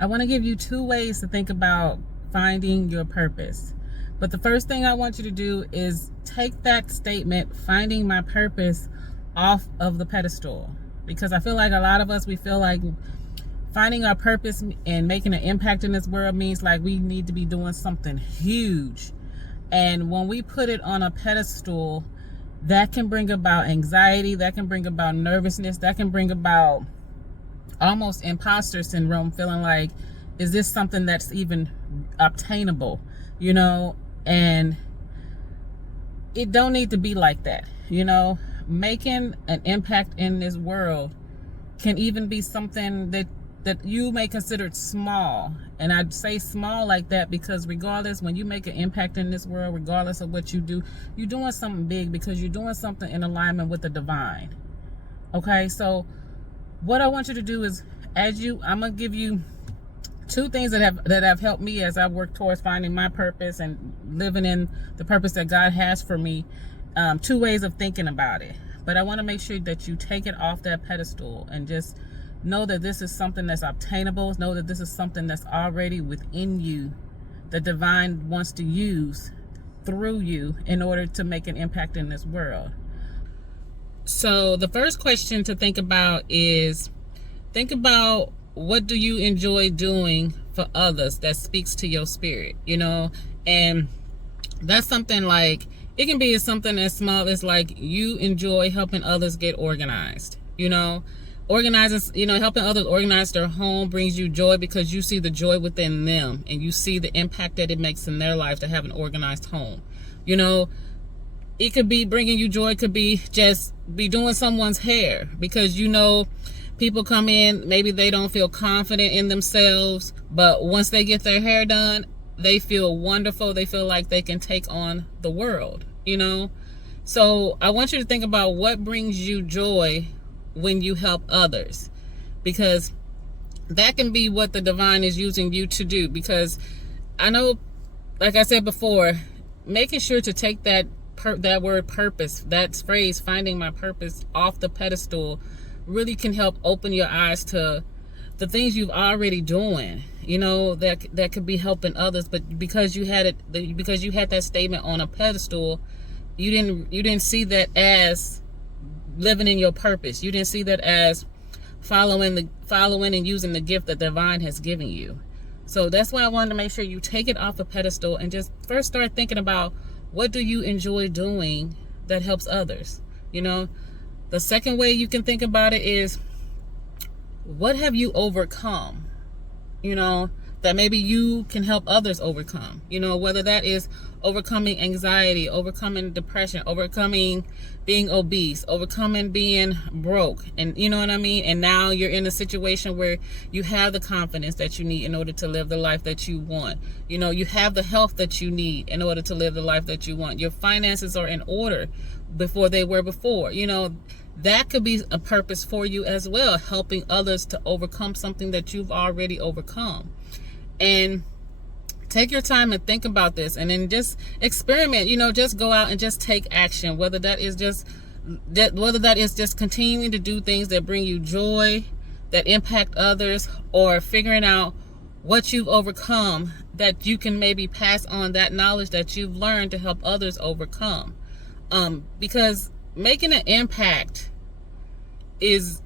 I want to give you two ways to think about finding your purpose. But the first thing I want you to do is take that statement, finding my purpose, off of the pedestal. Because I feel like a lot of us, we feel like finding our purpose and making an impact in this world means like we need to be doing something huge. And when we put it on a pedestal, that can bring about anxiety, that can bring about nervousness, that can bring about almost imposter syndrome, feeling like, is this something that's even obtainable, and it don't need to be like that. Making an impact in this world can even be something that you may consider small. And I'd say small like that because regardless, when you make an impact in this world, regardless of what you do, you're doing something big because you're doing something in alignment with the divine. Okay, so what I want you to do is, I'm gonna give you two things that have helped me as I work towards finding my purpose and living in the purpose that God has for me. Two ways of thinking about it, but I want to make sure that you take it off that pedestal and just know that this is something that's obtainable. Know that this is something that's already within you, the divine wants to use through you in order to make an impact in this world. So the first question to think about is, think about, what do you enjoy doing for others that speaks to your spirit, and that's something like, it can be something as small as like you enjoy helping others get organized. Organizing, helping others organize their home brings you joy because you see the joy within them and you see the impact that it makes in their life to have an organized home. It could be bringing you joy, it could be just be doing someone's hair because people come in, maybe they don't feel confident in themselves, but once they get their hair done, they feel wonderful. They feel like they can take on the world, So I want you to think about what brings you joy when you help others, because that can be what the divine is using you to do. Because I know, like I said before, making sure to take that word purpose, that phrase, finding my purpose, off the pedestal, really can help open your eyes to the things you've already doing, that could be helping others. But because you had that statement on a pedestal, you didn't see that as living in your purpose. You didn't see that as following and using the gift that the divine has given you. So that's why I wanted to make sure you take it off the pedestal and just first start thinking about, what do you enjoy doing that helps others? The second way you can think about it is, what have you overcome, that maybe you can help others overcome, whether that is overcoming anxiety, overcoming depression, overcoming being obese, overcoming being broke, and you know what I mean? And now you're in a situation where you have the confidence that you need in order to live the life that you want. You have the health that you need in order to live the life that you want. Your finances are in order before they were before. That could be a purpose for you as well, helping others to overcome something that you've already overcome. And take your time and think about this, and then just experiment. Just go out and just take action. Whether that is just continuing to do things that bring you joy, that impact others, or figuring out what you've overcome that you can maybe pass on that knowledge that you've learned to help others overcome. Because making an impact is,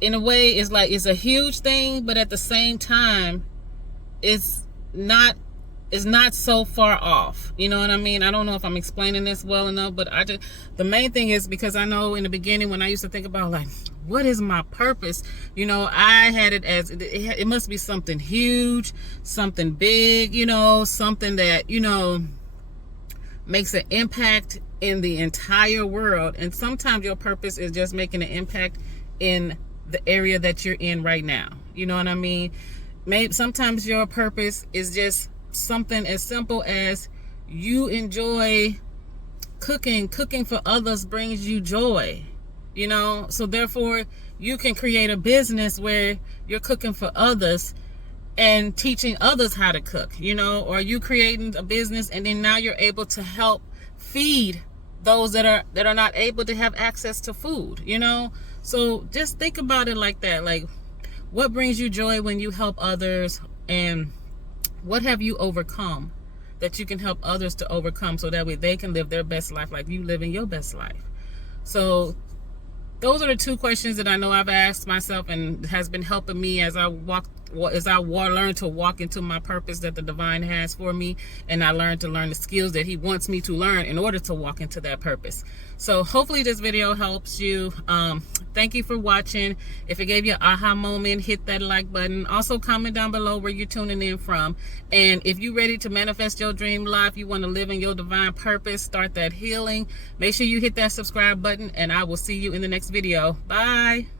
in a way, it's a huge thing, but at the same time, it's not so far off. You know what I mean? I don't know if I'm explaining this well enough, but the main thing is, because I know in the beginning when I used to think about like, what is my purpose? I had it as, it must be something huge, something big, something that, makes an impact in the entire world. And sometimes your purpose is just making an impact in the area that you're in right now. You know what I mean? Maybe sometimes your purpose is just something as simple as you enjoy cooking. Cooking for others brings you joy, so therefore you can create a business where you're cooking for others and teaching others how to cook, or you creating a business and then now you're able to help feed those that are not able to have access to food, So just think about it like that. Like, What brings you joy when you help others? And what have you overcome that you can help others to overcome, so that way they can live their best life like you living your best life? So those are the two questions that I know I've asked myself, and has been helping me as I learn to walk into my purpose that the divine has for me, and I learn the skills that he wants me to learn in order to walk into that purpose. So hopefully this video helps you. Thank you for watching. If it gave you an aha moment, hit that like button. Also comment down below where you're tuning in from. And if you're ready to manifest your dream life, you want to live in your divine purpose, start that healing, make sure you hit that subscribe button, and I will see you in the next video. Bye.